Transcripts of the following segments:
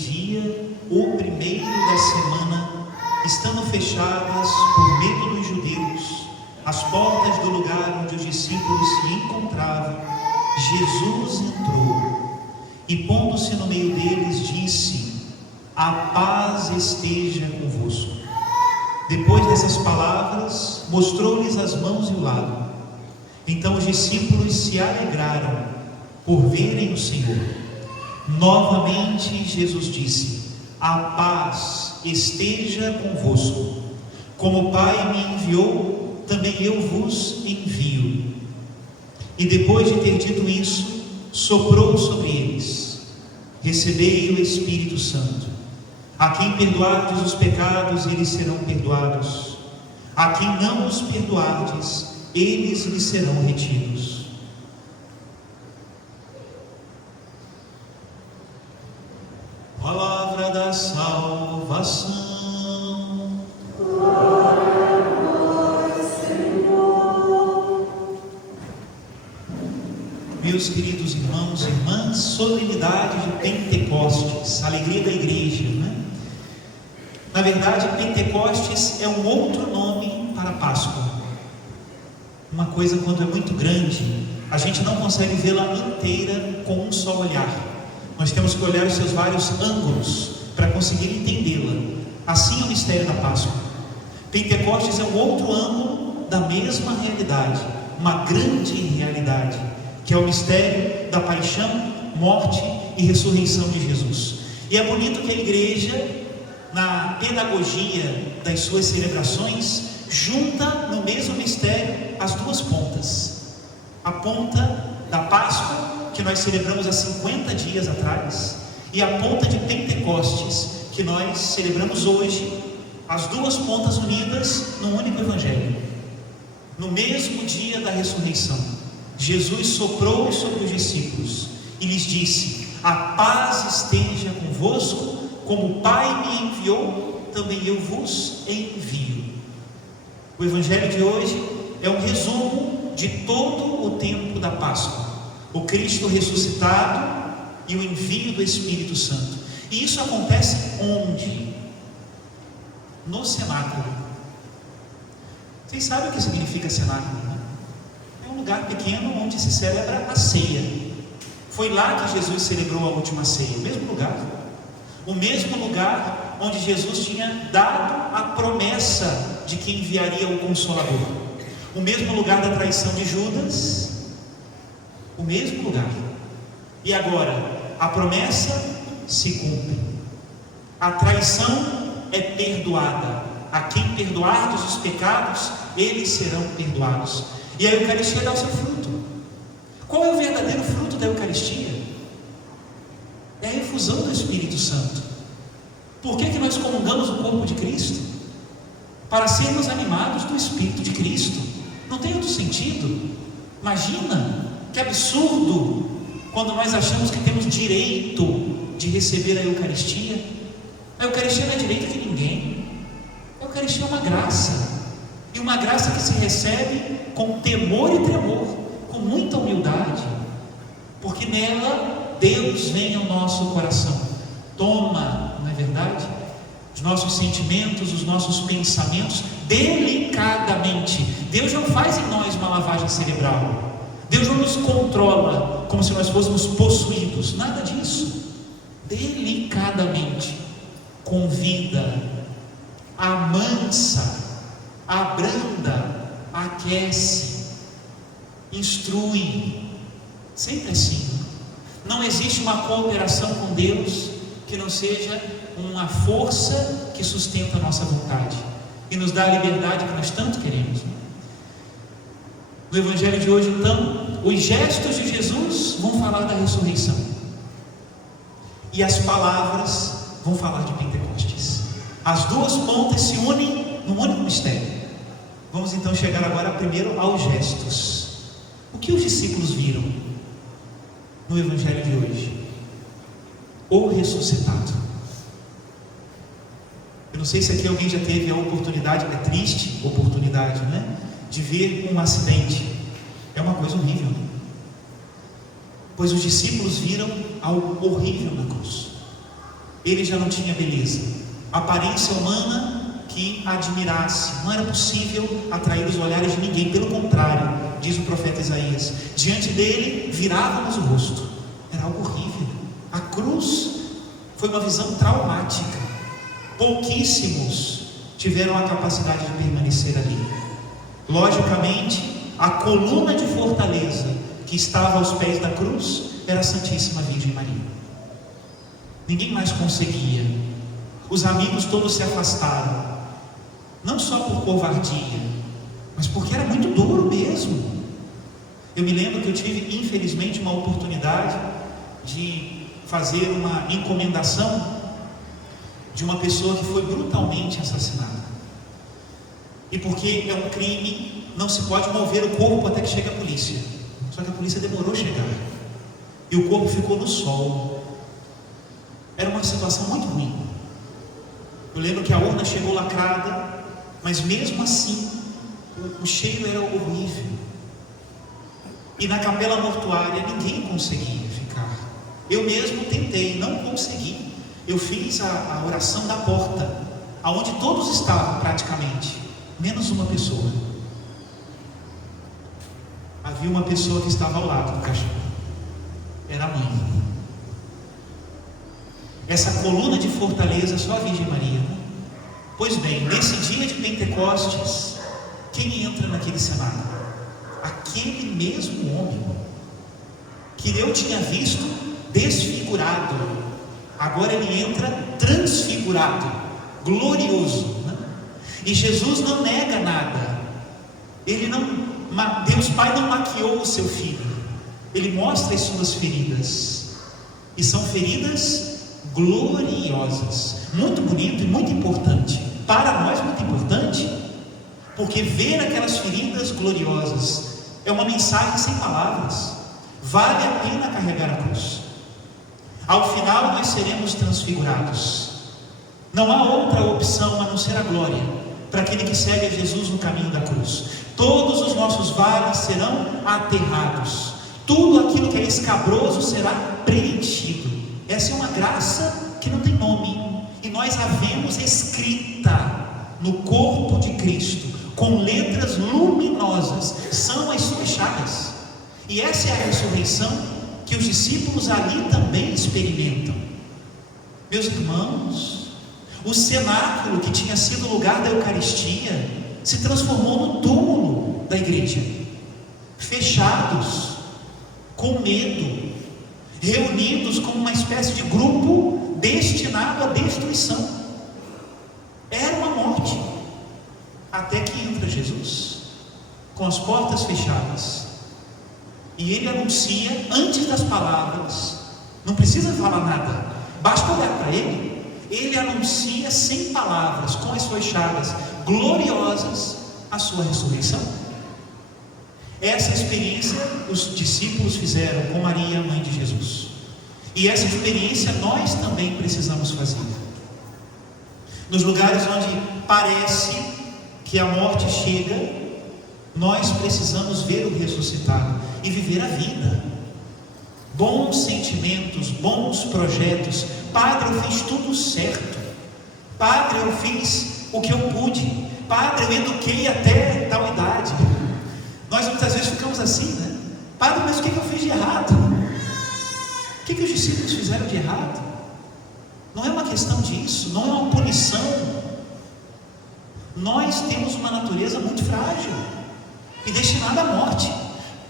dia, o primeiro da semana, estando fechadas por medo dos judeus as portas do lugar onde os discípulos se encontravam, Jesus entrou e, pondo-se no meio deles, disse: a paz esteja convosco. Depois dessas palavras, mostrou-lhes as mãos e o lado. Então os discípulos se alegraram por verem o Senhor. Novamente Jesus disse: a paz esteja convosco. Como o Pai me enviou, também eu vos envio. E depois de ter dito isso, soprou sobre eles: recebei o Espírito Santo. A quem perdoardes os pecados, eles serão perdoados. A quem não os perdoardes, eles lhes serão retidos. Palavra da salvação. Glória a vós, Senhor. Meus queridos irmãos e irmãs, solenidade de Pentecostes, alegria da igreja, né? Na verdade, Pentecostes é um outro nome para Páscoa. Uma coisa, quando é muito grande, a gente não consegue vê-la inteira com um só olhar. Nós temos que olhar os seus vários ângulos para conseguir entendê-la. Assim é o mistério da Páscoa. Pentecostes é um outro ângulo da mesma realidade, uma grande realidade, que é o mistério da paixão, morte e ressurreição de Jesus. E é bonito que a igreja, na pedagogia das suas celebrações, junta no mesmo mistério as duas pontas. A ponta da Páscoa, que nós celebramos há 50 dias atrás, e a ponta de Pentecostes, que nós celebramos hoje. As duas pontas unidas num único evangelho. No mesmo dia da ressurreição, Jesus soprou sobre os discípulos e lhes disse: a paz esteja convosco. Como o Pai me enviou, também eu vos envio. O evangelho de hoje é um resumo de todo o tempo da Páscoa, o Cristo ressuscitado e o envio do Espírito Santo. E isso acontece onde? No cenáculo. Vocês sabem o que significa cenáculo, né? É um lugar pequeno onde se celebra a ceia. Foi lá que Jesus celebrou a última ceia, o mesmo lugar. O mesmo lugar onde Jesus tinha dado a promessa de que enviaria o Consolador. O mesmo lugar da traição de Judas. O mesmo lugar. E agora, a promessa se cumpre. A traição é perdoada. A quem perdoardes os pecados, eles serão perdoados. E a Eucaristia dá o seu fruto. Qual é o verdadeiro fruto da Eucaristia? É a efusão do Espírito Santo. Por que nós comungamos o corpo de Cristo? Para sermos animados do Espírito de Cristo. Não tem outro sentido. Imagina que absurdo quando nós achamos que temos direito de receber a Eucaristia. A Eucaristia não é direito de ninguém. A Eucaristia é uma graça. E uma graça que se recebe com temor e tremor, com muita humildade, porque nela Deus vem ao nosso coração, toma, não é verdade? Os nossos sentimentos, os nossos pensamentos, delicadamente. Deus não faz em nós uma lavagem cerebral. Deus não nos controla como se nós fôssemos possuídos, nada disso. Delicadamente convida, amansa, abranda, aquece, instrui, sempre assim. Não existe uma cooperação com Deus que não seja uma força que sustenta a nossa vontade e nos dá a liberdade que nós tanto queremos. No Evangelho de hoje, então, os gestos de Jesus vão falar da ressurreição e as palavras vão falar de Pentecostes. As duas pontas se unem num único mistério. Vamos então chegar agora primeiro aos gestos. O que os discípulos viram no Evangelho de hoje? O ressuscitado. Eu não sei se aqui alguém já teve a oportunidade, é triste oportunidade, né? De ver um acidente. É uma coisa horrível, né? Pois os discípulos viram algo horrível na cruz. Ele já não tinha beleza, aparência humana que admirasse. Não era possível atrair os olhares de ninguém, pelo contrário, diz o profeta Isaías, diante dele virávamos o rosto. Era algo horrível. A cruz foi uma visão traumática. Pouquíssimos tiveram a capacidade de permanecer ali. Logicamente, a coluna de fortaleza que estava aos pés da cruz era a Santíssima Virgem Maria. Ninguém mais conseguia. Os amigos todos se afastaram, não só por covardia, mas porque era muito duro mesmo. Eu me lembro que eu tive, infelizmente, uma oportunidade de fazer uma encomendação de uma pessoa que foi brutalmente assassinada. E porque é um crime, não se pode mover o corpo até que chegue a polícia. Só que a polícia demorou a chegar, e o corpo ficou no sol. Era uma situação muito ruim. Eu lembro que a urna chegou lacrada, mas mesmo assim o cheiro era horrível. E na capela mortuária ninguém conseguia ficar. Eu mesmo tentei, não consegui. Eu fiz a oração da porta, aonde todos estavam praticamente, menos uma pessoa. Havia uma pessoa que estava ao lado do caixão. Era a mãe. Essa coluna de fortaleza, só a Virgem Maria. Pois bem, nesse dia de Pentecostes, quem entra naquele cenário? Aquele mesmo homem que eu tinha visto desfigurado, agora ele entra transfigurado, glorioso, né? E Jesus não nega nada. Deus Pai não maquiou o seu filho. Ele mostra as suas feridas, e são feridas gloriosas. Muito bonito e muito importante. Para nós, muito importante, porque ver aquelas feridas gloriosas é uma mensagem sem palavras. Vale a pena carregar a cruz. Ao final nós seremos transfigurados. Não há outra opção a não ser a glória para aquele que segue a Jesus no caminho da cruz. Todos os nossos vales serão aterrados. Tudo aquilo que é escabroso será preenchido. Essa é uma graça que não tem nome, e nós a vemos escrita no corpo de Cristo, com letras luminosas. São as suas chagas. E essa é a ressurreição que os discípulos ali também experimentam. Meus irmãos, o cenáculo que tinha sido o lugar da Eucaristia se transformou no túmulo da igreja. Fechados, com medo, reunidos como uma espécie de grupo destinado à destruição. Era uma morte, até que entra Jesus, com as portas fechadas, e ele anuncia antes das palavras. Não precisa falar nada, basta olhar para ele. Ele anuncia sem palavras, com as suas chagas gloriosas, a sua ressurreição. Essa experiência os discípulos fizeram com Maria, mãe de Jesus, e essa experiência nós também precisamos fazer. Nos lugares onde parece que a morte chega, nós precisamos ver o ressuscitado e viver a vida. Bons sentimentos, bons projetos. Padre, eu fiz tudo certo. Padre, eu fiz o que eu pude. Padre, eu eduquei até tal idade. Nós muitas vezes ficamos assim, né? Padre, mas o que eu fiz de errado? O que os discípulos fizeram de errado? Não é uma questão disso, não é uma punição. Nós temos uma natureza muito frágil e destinada à morte.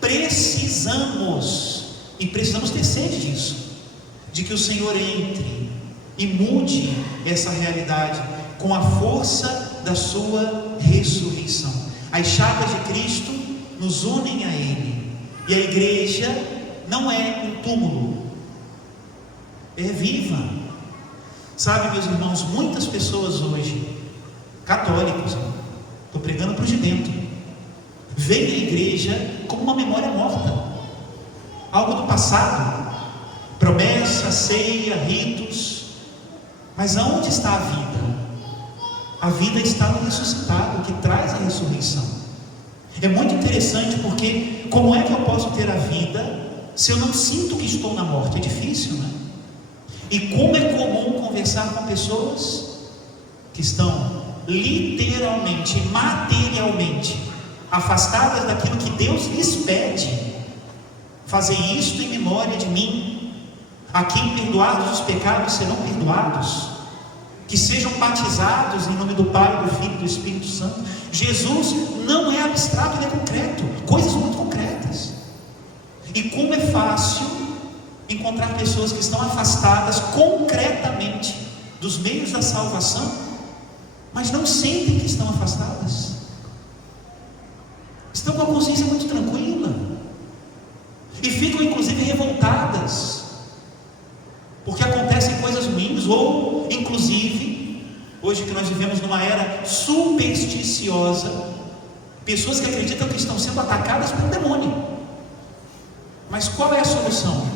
Precisamos ter sede disso, de que o Senhor entre e mude essa realidade com a força da sua ressurreição. As chagas de Cristo nos unem a Ele, e a igreja não é um túmulo, é viva. Sabe, meus irmãos, muitas pessoas hoje, católicos, estou pregando para os de dentro, veem a igreja como uma memória morta, algo do passado, promessa, ceia, ritos. Mas aonde está a vida? A vida está no ressuscitado, que traz a ressurreição. É muito interessante, porque como é que eu posso ter a vida se eu não sinto que estou na morte? É difícil, né? E como é comum conversar conversar com pessoas que estão literalmente, materialmente afastadas daquilo que Deus lhes pede. Fazer isto em memória de mim. A quem perdoados os pecados serão perdoados. Que sejam batizados em nome do Pai, do Filho e do Espírito Santo. Jesus não é abstrato, ele é concreto. Coisas muito concretas. E como é fácil encontrar pessoas que estão afastadas concretamente dos meios da salvação, mas não sentem que estão afastadas. Estão com a consciência muito tranquila e ficam inclusive revoltadas porque acontecem coisas ruins, ou inclusive hoje que nós vivemos numa era supersticiosa, pessoas que acreditam que estão sendo atacadas pelo demônio. Mas qual é a solução?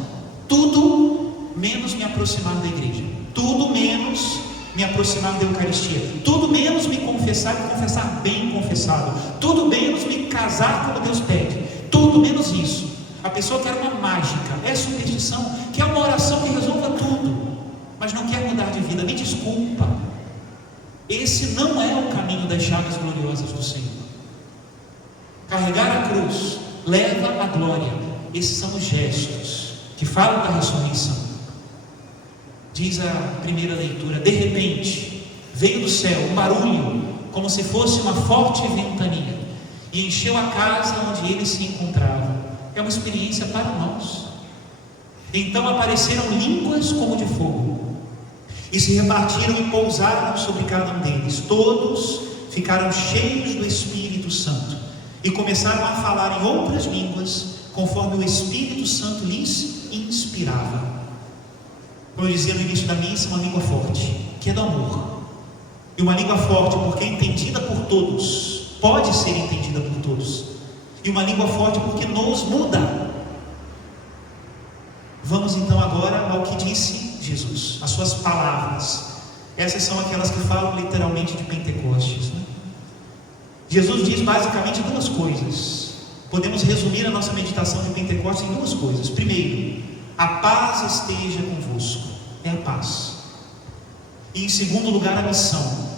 Tudo menos me aproximar da igreja, tudo menos me aproximar da Eucaristia, tudo menos me confessar e confessar bem confessado, tudo menos me casar como Deus pede, tudo menos isso. A pessoa quer uma mágica, é superstição, quer uma oração que resolva tudo, mas não quer mudar de vida. Me desculpa, esse não é o caminho das chagas gloriosas do Senhor. Carregar a cruz leva à glória. Esses são os gestos que falam da ressurreição. Diz a primeira leitura: de repente veio do céu um barulho, como se fosse uma forte ventania, e encheu a casa onde eles se encontravam. É uma experiência para nós. Então apareceram línguas como de fogo, e se repartiram e pousaram sobre cada um deles. Todos ficaram cheios do Espírito Santo, e começaram a falar em outras línguas, conforme o Espírito Santo lhes inspirava. Como eu dizia no início da missa, uma língua forte, que é do amor. E uma língua forte porque é entendida por todos, pode ser entendida por todos. E uma língua forte porque nos muda. Vamos então agora ao que disse Jesus, as suas palavras. Essas são aquelas que falam literalmente de Pentecostes, né? Jesus diz basicamente duas coisas. Podemos resumir a nossa meditação de Pentecostes em duas coisas. Primeiro, a paz esteja convosco, é a paz. E em segundo lugar, a missão.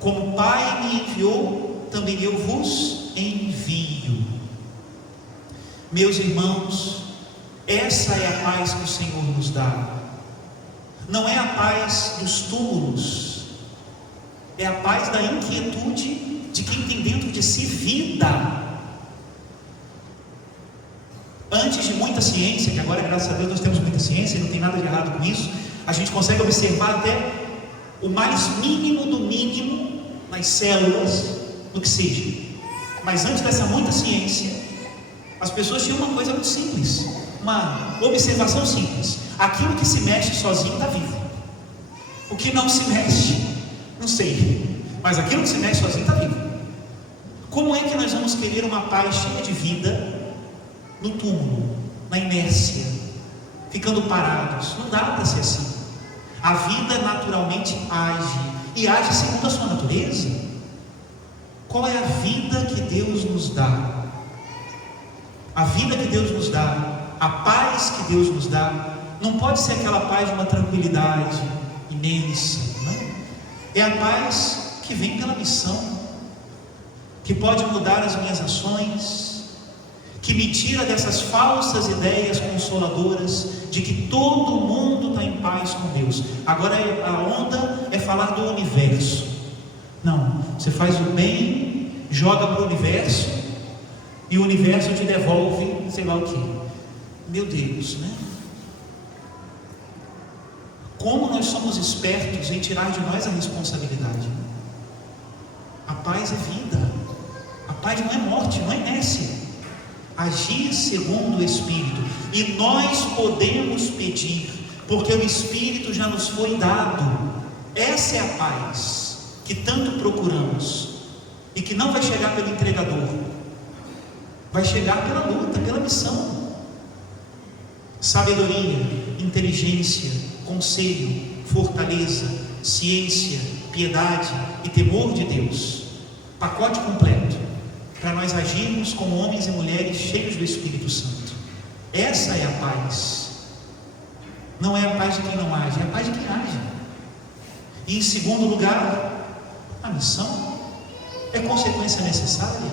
Como o Pai me enviou, também eu vos envio. Meus irmãos, essa é a paz que o Senhor nos dá. Não é a paz dos túmulos, é a paz da inquietude de quem tem dentro de si vida. Antes de muita ciência, que agora graças a Deus nós temos muita ciência e não tem nada de errado com isso, a gente consegue observar até o mais mínimo do mínimo nas células, no que seja. Mas antes dessa muita ciência, as pessoas tinham uma coisa muito simples, uma observação simples: aquilo que se mexe sozinho está vivo, o que não se mexe, não sei, mas aquilo que se mexe sozinho está vivo. Como é que nós vamos querer uma paz cheia de vida no túmulo, na inércia, ficando parados? Não dá para ser assim. A vida naturalmente age, e age segundo a sua natureza. Qual é a vida que Deus nos dá? A vida que Deus nos dá, a paz que Deus nos dá, não pode ser aquela paz de uma tranquilidade imensa, não é? É a paz que vem pela missão, que pode mudar as minhas ações, que me tira dessas falsas ideias consoladoras de que todo mundo está em paz com Deus. Agora a onda é falar do universo. Não, você faz o bem, joga para o universo, e o universo te devolve sei lá o que. Meu Deus, né? Como nós somos espertos em tirar de nós a responsabilidade. A paz é vida, a paz não é morte, não é inércia. Agir segundo o Espírito, e nós podemos pedir, porque o Espírito já nos foi dado. Essa é a paz que tanto procuramos, e que não vai chegar pelo entregador, vai chegar pela luta, pela missão. Sabedoria, inteligência, conselho, fortaleza, ciência, piedade e temor de Deus, pacote completo, para nós agirmos como homens e mulheres cheios do Espírito Santo. Essa é a paz. Não é a paz de quem não age, é a paz de quem age. E em segundo lugar, a missão é consequência necessária.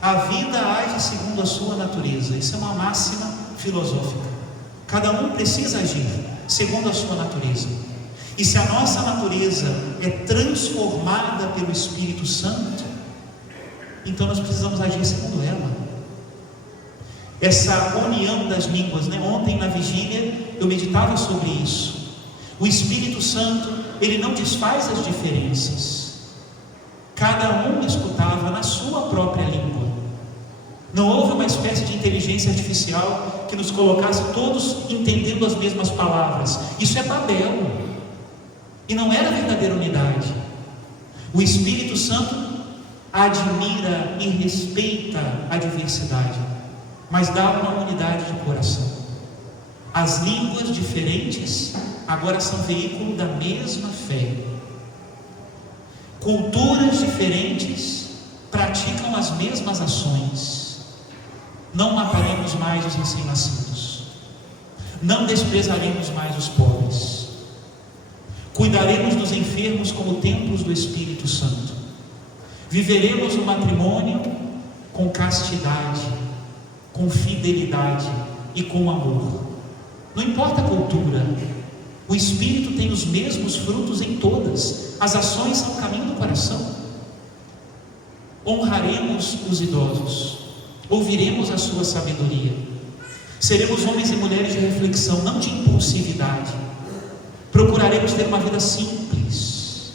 A vida age segundo a sua natureza. Isso é uma máxima filosófica. Cada um precisa agir segundo a sua natureza. E se a nossa natureza é transformada pelo Espírito Santo, então nós precisamos agir segundo ela. Essa união das línguas, né? Ontem na vigília eu meditava sobre isso. O Espírito Santo, ele não desfaz as diferenças. Cada um escutava na sua própria língua. Não houve uma espécie de inteligência artificial que nos colocasse todos entendendo as mesmas palavras. Isso é Babel. E não era verdadeira unidade. O Espírito Santo admira e respeita a diversidade, mas dá uma unidade de coração. As línguas diferentes agora são veículo da mesma fé. Culturas diferentes praticam as mesmas ações. Não mataremos mais os recém-nascidos. Não desprezaremos mais os pobres. Cuidaremos dos enfermos como templos do Espírito Santo. Viveremos o matrimônio com castidade, com fidelidade e com amor. Não importa a cultura, o Espírito tem os mesmos frutos em todas. As ações são o caminho do coração. Honraremos os idosos, ouviremos a sua sabedoria, seremos homens e mulheres de reflexão, não de impulsividade. Procuraremos ter uma vida simples.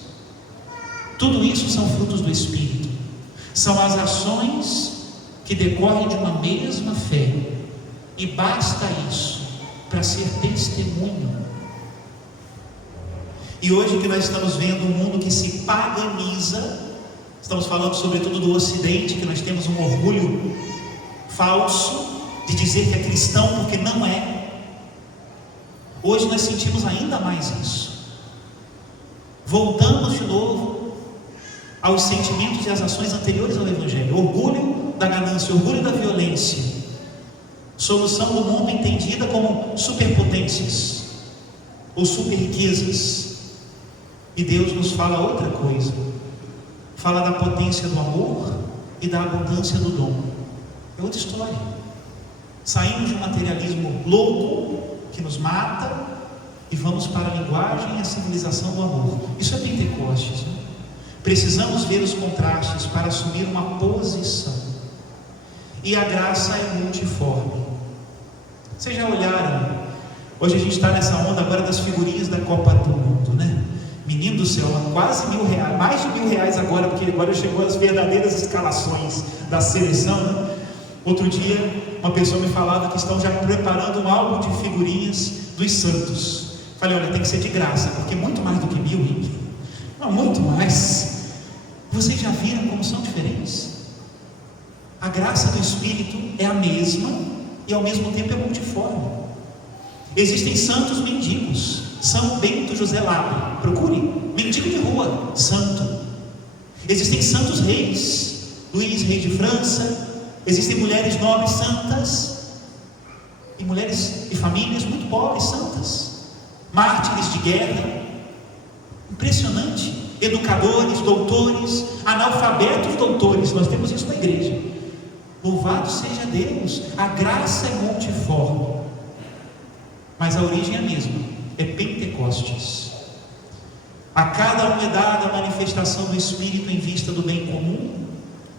Tudo isso são frutos do Espírito. São as ações que decorrem de uma mesma fé. E basta isso para ser testemunho. E hoje que nós estamos vendo um mundo que se paganiza, estamos falando sobretudo do Ocidente, que nós temos um orgulho falso de dizer que é cristão porque não é. Hoje nós sentimos ainda mais isso. Voltamos de novo aos sentimentos e às ações anteriores ao Evangelho. Orgulho da ganância, orgulho da violência. Solução do mundo entendida como superpotências ou super riquezas. E Deus nos fala outra coisa. Fala da potência do amor e da abundância do dom. É outra história. Saímos de um materialismo louco que nos mata e vamos para a linguagem e a civilização do amor. Isso é Pentecostes, né? Precisamos ver os contrastes para assumir uma posição. E a graça é multiforme. Vocês já olharam? Hoje a gente está nessa onda agora das figurinhas da Copa do Mundo, né? Menino do céu, quase R$1.000, mais de R$1.000 agora, porque agora chegou as verdadeiras escalações da seleção, né? Outro dia, uma pessoa me falava que estão já preparando um álbum de figurinhas dos santos. Falei, olha, tem que ser de graça, porque muito mais do que 1.000, hein? Não, muito mais. Vocês já viram como são diferentes? A graça do Espírito é a mesma e ao mesmo tempo é multiforme. Existem santos mendigos. São Bento José Labre, procure, mendigo de rua, santo. Existem santos reis, Luís, rei de França. Existem mulheres nobres santas e mulheres e famílias muito pobres santas, mártires de guerra. Impressionante. Educadores, doutores, analfabetos doutores. Nós temos isso na igreja. Louvado seja Deus. A graça é multiforme, mas a origem é a mesma. É Pentecostes. A cada um é dada a manifestação do Espírito em vista do bem comum.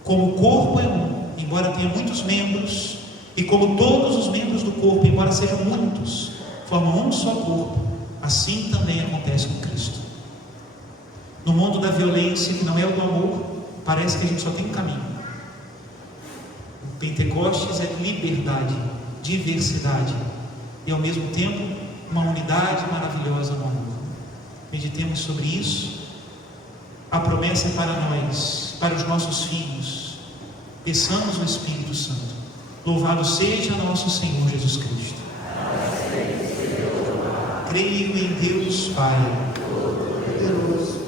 Como o corpo é um, embora tenha muitos membros, e como todos os membros do corpo, embora sejam muitos, formam um só corpo, assim também acontece com Cristo. No mundo da violência, que não é o do amor, parece que a gente só tem um caminho. O Pentecostes é liberdade, diversidade, e ao mesmo tempo uma unidade maravilhosa no amor. Meditemos sobre isso. A promessa é para nós, para os nossos filhos. Peçamos o Espírito Santo. Louvado seja nosso Senhor Jesus Cristo. Creio em Deus Pai, poderoso,